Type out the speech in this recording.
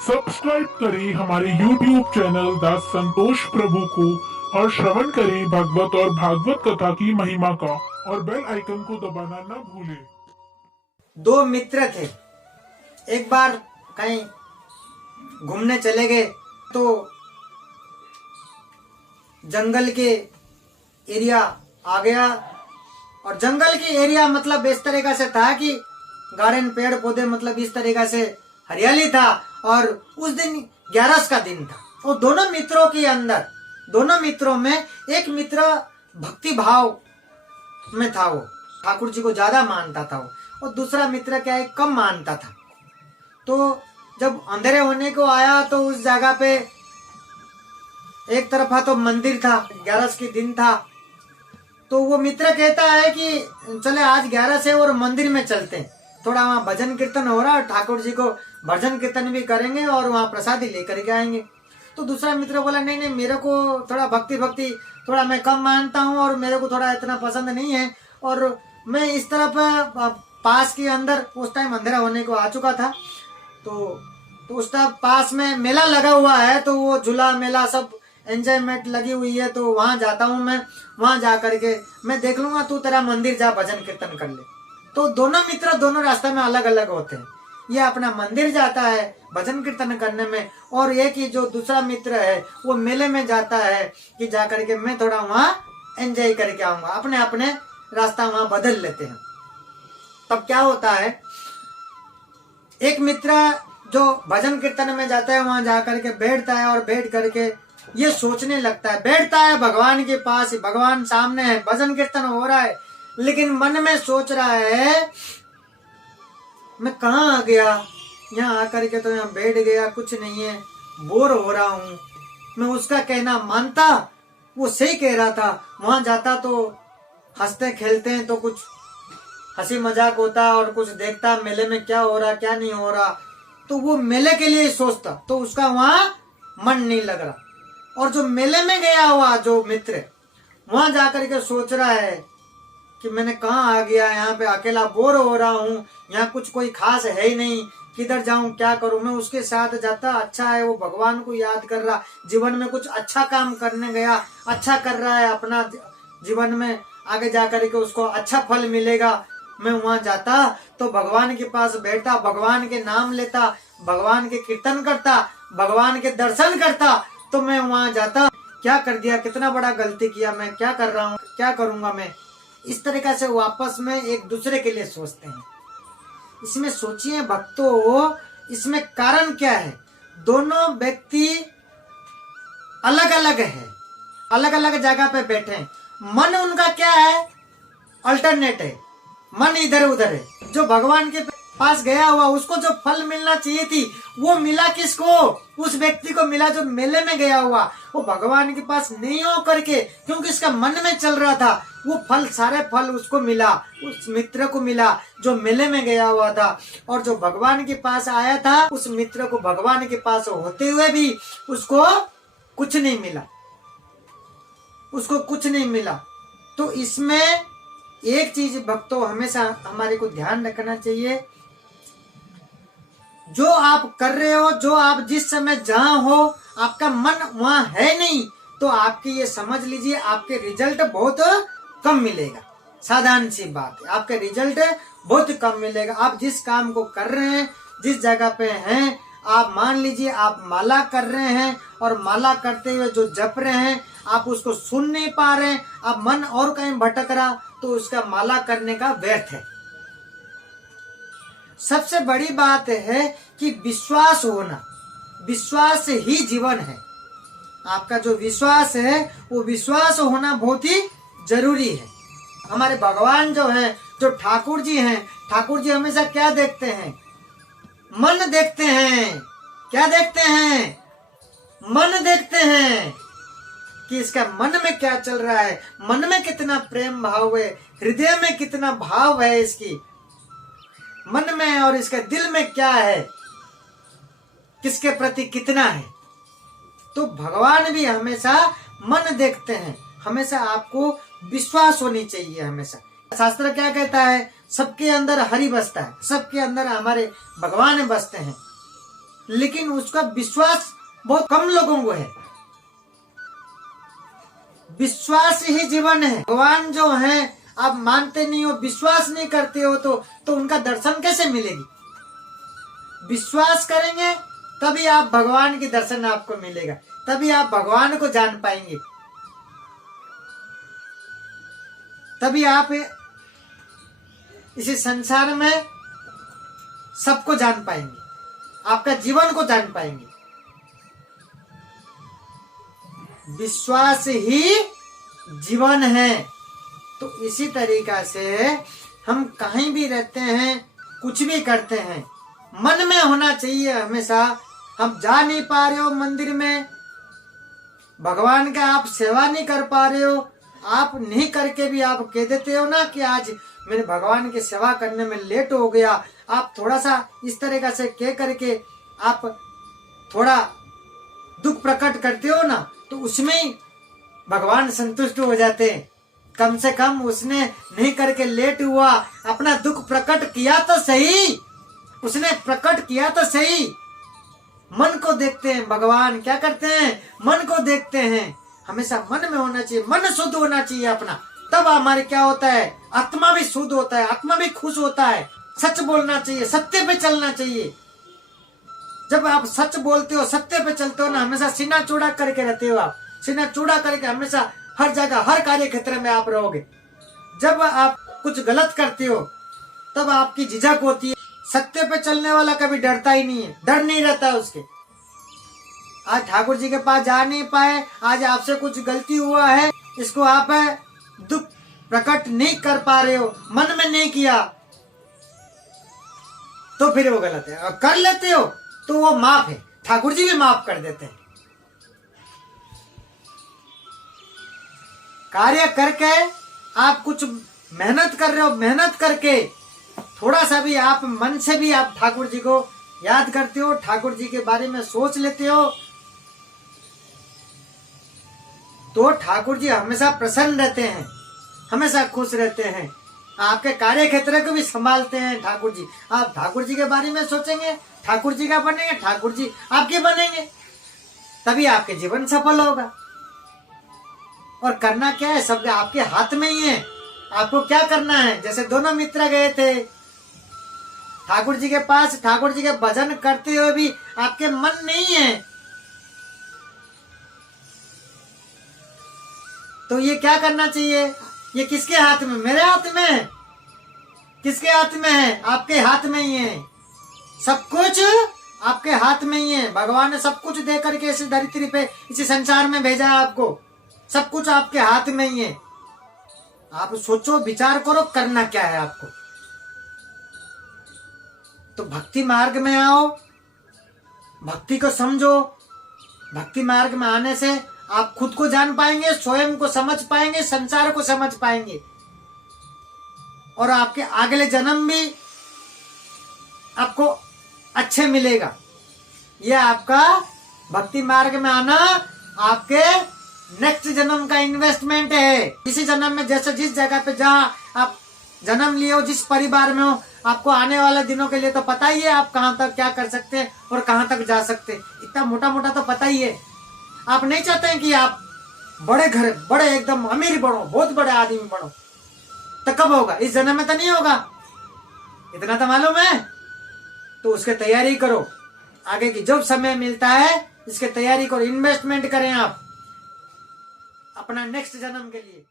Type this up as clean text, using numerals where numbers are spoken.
Subscribe करें हमारे YouTube channel दास संतोष प्रभु को और श्रवण करें भागवत और भागवत कथा की महिमा का और बेल आइकन को दबाना न भूलें। दो मित्र थे। एक बार कहीं घूमने चले गए तो जंगल के एरिया आ गया और जंगल की एरिया मतलब इस तरीका से था कि गार्डन पेड़ पौधे मतलब इस तरीका से हरियाली था। और उस दिन 11 का दिन था और दोनों मित्रों में एक मित्र भक्ति भाव में था, वो ठाकुर जी को ज्यादा मानता था वो, और दूसरा मित्र क्या है कम मानता था। तो जब अंधेरे होने को आया तो उस जगह पे एक तरफा तो मंदिर था, 11 के दिन था, तो वो मित्र कहता है कि चले आज 11 से और मंदिर में चलते हैं, थोड़ा वहाँ भजन कीर्तन हो रहा है, ठाकुर जी को भजन कीर्तन भी करेंगे और वहाँ प्रसादी लेकर के आएंगे। तो दूसरा मित्र बोला नहीं मेरे को थोड़ा भक्ति थोड़ा मैं कम मानता हूँ और मेरे को थोड़ा इतना पसंद नहीं है, और मैं इस तरफ पास के अंदर उस टाइम अंधेरा होने को आ चुका था, तो उस टाइम पास में मेला लगा हुआ है, तो वो झूला मेला सब एंजॉयमेंट लगी हुई है, तो वहां जाता हूँ मैं, वहां जा करके मैं देख लूंगा, तू तेरा मंदिर जा भजन कीर्तन कर ले। तो दोनों मित्र दोनों रास्ते में अलग अलग होते हैं। ये अपना मंदिर जाता है भजन कीर्तन करने में, और एक ही जो दूसरा मित्र है वो मेले में जाता है कि जा करके मैं थोड़ा वहां एंजॉय करके आऊंगा। अपने अपने रास्ता वहां बदल लेते हैं। तब क्या होता है, एक मित्र जो भजन कीर्तन में जाता है वहां जाकर के बैठता है और बैठ करके ये सोचने लगता है, बैठता है भगवान के पास, भगवान सामने है, भजन कीर्तन हो रहा है, लेकिन मन में सोच रहा है मैं कहाँ आ गया, यहाँ आकर के तो यहाँ बैठ गया, कुछ नहीं है, बोर हो रहा हूँ। मैं उसका कहना मानता, वो सही कह रहा था, वहां जाता तो हंसते खेलते हैं तो कुछ हंसी मजाक होता और कुछ देखता मेले में क्या हो रहा क्या नहीं हो रहा, तो वो मेले के लिए सोचता, तो उसका वहां मन नहीं लग रहा। और जो मेले में गया हुआ जो मित्र वहां जाकर के सोच रहा है कि मैंने कहाँ आ गया, यहाँ पे अकेला बोर हो रहा हूँ, यहाँ कुछ कोई खास है ही नहीं, किधर जाऊं क्या करूं। मैं उसके साथ जाता, अच्छा है वो भगवान को याद कर रहा, जीवन में कुछ अच्छा काम करने गया, अच्छा कर रहा है अपना जीवन में, आगे जाकर के उसको अच्छा फल मिलेगा। मैं वहां जाता तो भगवान के पास बैठता, भगवान के नाम लेता, भगवान के कीर्तन करता, भगवान के दर्शन करता, तो मैं वहां जाता, क्या कर दिया, कितना बड़ा गलती किया, मैं क्या कर रहा हूँ, क्या करूंगा मैं। इस तरीका से वापस में एक दूसरे के लिए सोचते हैं। इसमें सोचिए भक्तों, इसमें कारण क्या है, दोनों व्यक्ति अलग अलग है, अलग अलग जगह पे बैठे हैं, मन उनका क्या है, अल्टरनेट है, मन इधर उधर है। जो भगवान के पास गया हुआ उसको जो फल मिलना चाहिए थी वो मिला किसको, उस व्यक्ति को मिला जो मेले में गया हुआ, वो भगवान के पास नहीं हो करके, क्योंकि इसका मन में चल रहा था, वो फल सारे फल उसको मिला, उस मित्र को मिला जो मेले में गया हुआ था। और जो भगवान के पास आया था उस मित्र को भगवान के पास होते हुए भी उसको कुछ नहीं मिला, उसको कुछ नहीं मिला। तो इसमें एक चीज भक्तों हमेशा हमारे को ध्यान रखना चाहिए, जो आप कर रहे हो, जो आप जिस समय जहां हो, आपका मन वहां है नहीं, तो आपकी ये समझ लीजिए आपके रिजल्ट बहुत कम मिलेगा। साधारण सी बात है, आपके रिजल्ट बहुत कम मिलेगा। आप जिस काम को कर रहे हैं, जिस जगह पे हैं, आप मान लीजिए आप माला कर रहे हैं और माला करते हुए जो जप रहे हैं आप उसको सुन नहीं पा रहे हैं, आप मन और कहीं भटक रहा, तो उसका माला करने का व्यर्थ है। सबसे बड़ी बात है कि विश्वास होना, विश्वास ही जीवन है। आपका जो विश्वास है वो विश्वास होना बहुत ही जरूरी है। हमारे भगवान जो हैं, जो ठाकुर जी हैं, ठाकुर जी हमेशा क्या देखते हैं, मन देखते हैं। क्या देखते हैं, मन देखते हैं कि इसका मन में क्या चल रहा है, मन में कितना प्रेम भाव है, हृदय में कितना भाव है, इसकी मन में और इसके दिल में क्या है, किसके प्रति कितना है। तो भगवान भी हमेशा मन देखते हैं, हमेशा आपको विश्वास होनी चाहिए। हमेशा शास्त्र क्या कहता है, सबके अंदर हरि बसता है, सबके अंदर हमारे भगवान बसते हैं। लेकिन उसका विश्वास बहुत कम लोगों को है। विश्वास ही जीवन है। भगवान जो है आप मानते नहीं हो, विश्वास नहीं करते हो तो उनका दर्शन कैसे मिलेगी? विश्वास करेंगे तभी आप भगवान की दर्शन आपको मिलेगा, तभी आप भगवान को जान पाएंगे, तभी आप इसी संसार में सबको जान पाएंगे, आपका जीवन को जान पाएंगे। विश्वास ही जीवन है। तो इसी तरीका से हम कहीं भी रहते हैं, कुछ भी करते हैं, मन में होना चाहिए हमेशा। हम जा नहीं पा रहे हो मंदिर में, भगवान का आप सेवा नहीं कर पा रहे हो, आप नहीं करके भी आप कह देते हो ना कि आज मेरे भगवान की सेवा करने में लेट हो गया। आप थोड़ा सा इस तरीका से कह करके आप थोड़ा दुख प्रकट करते हो ना, तो उसमें ही भगवान संतुष्ट हो जाते हैं। कम से कम उसने नहीं करके लेट हुआ, अपना दुख प्रकट किया तो सही, उसने प्रकट किया तो सही। मन को देखते हैं भगवान, क्या करते हैं? मन को देखते हैं। हमेशा मन में होना चाहिए, मन शुद्ध होना चाहिए अपना, तब हमारे क्या होता है, आत्मा भी शुद्ध होता है, आत्मा भी खुश होता है। सच बोलना चाहिए, सत्य पे चलना चाहिए। जब आप सच बोलते हो, सत्य पे चलते हो ना, हमेशा सीना चौड़ा करके रहते हो, आप सीना चौड़ा करके हमेशा हर जगह हर कार्य क्षेत्र में आप रहोगे। जब आप कुछ गलत करते हो तब आपकी झिझक होती है। सत्य पे चलने वाला कभी डरता ही नहीं है, डर नहीं रहता है उसके। आज ठाकुर जी के पास जा नहीं पाए, आज आपसे कुछ गलती हुआ है, इसको आप दुख प्रकट नहीं कर पा रहे हो, मन में नहीं किया, तो फिर वो गलत है। और कर लेते हो तो वो माफ है, ठाकुर जी भी माफ कर देते हैं। कार्य करके आप कुछ मेहनत कर रहे हो, मेहनत करके थोड़ा सा भी आप मन से भी आप ठाकुर जी को याद करते हो, ठाकुर जी के बारे में सोच लेते हो, तो ठाकुर जी हमेशा प्रसन्न रहते हैं, हमेशा खुश रहते हैं। आपके कार्य क्षेत्र को भी संभालते हैं ठाकुर जी। आप ठाकुर जी के बारे में सोचेंगे, ठाकुर जी का बनेंगे, ठाकुर जी आपके बनेंगे, तभी आपके जीवन सफल होगा। और करना क्या है, सब आपके हाथ में ही है। आपको क्या करना है? जैसे दोनों मित्र गए थे ठाकुर जी के पास, ठाकुर जी के भजन करते हुए भी आपके मन नहीं है, तो ये क्या करना चाहिए? ये किसके हाथ में? मेरे हाथ में है। किसके हाथ में है? आपके हाथ में ही है। सब कुछ आपके हाथ में ही है। भगवान ने सब कुछ दे करके इस धरती पे, इसी संसार में भेजा है आपको। सब कुछ आपके हाथ में ही है। आप सोचो, विचार करो, करना क्या है आपको। तो भक्ति मार्ग में आओ, भक्ति को समझो। भक्ति मार्ग में आने से आप खुद को जान पाएंगे, स्वयं को समझ पाएंगे, संसार को समझ पाएंगे, और आपके अगले जन्म भी आपको अच्छे मिलेगा। यह आपका भक्ति मार्ग में आना आपके नेक्स्ट जन्म का इन्वेस्टमेंट है। इसी जन्म में जैसे जिस जगह पे जहाँ आप जन्म लिए हो, जिस परिवार में हो, आपको आने वाले दिनों के लिए तो पता ही है आप कहाँ तक क्या कर सकते हैं और कहाँ तक जा सकते हैं। इतना मोटा मोटा तो पता ही है। आप नहीं चाहते हैं कि आप बड़े घर, बड़े एकदम अमीर बनो, बहुत बड़े आदमी बनो, तो कब होगा? इस जन्म में तो नहीं होगा, इतना तो मालूम है। तो उसकी तैयारी करो, आगे की जब समय मिलता है इसकी तैयारी करो, इन्वेस्टमेंट करें आप अपना नेक्स्ट जन्म के लिए।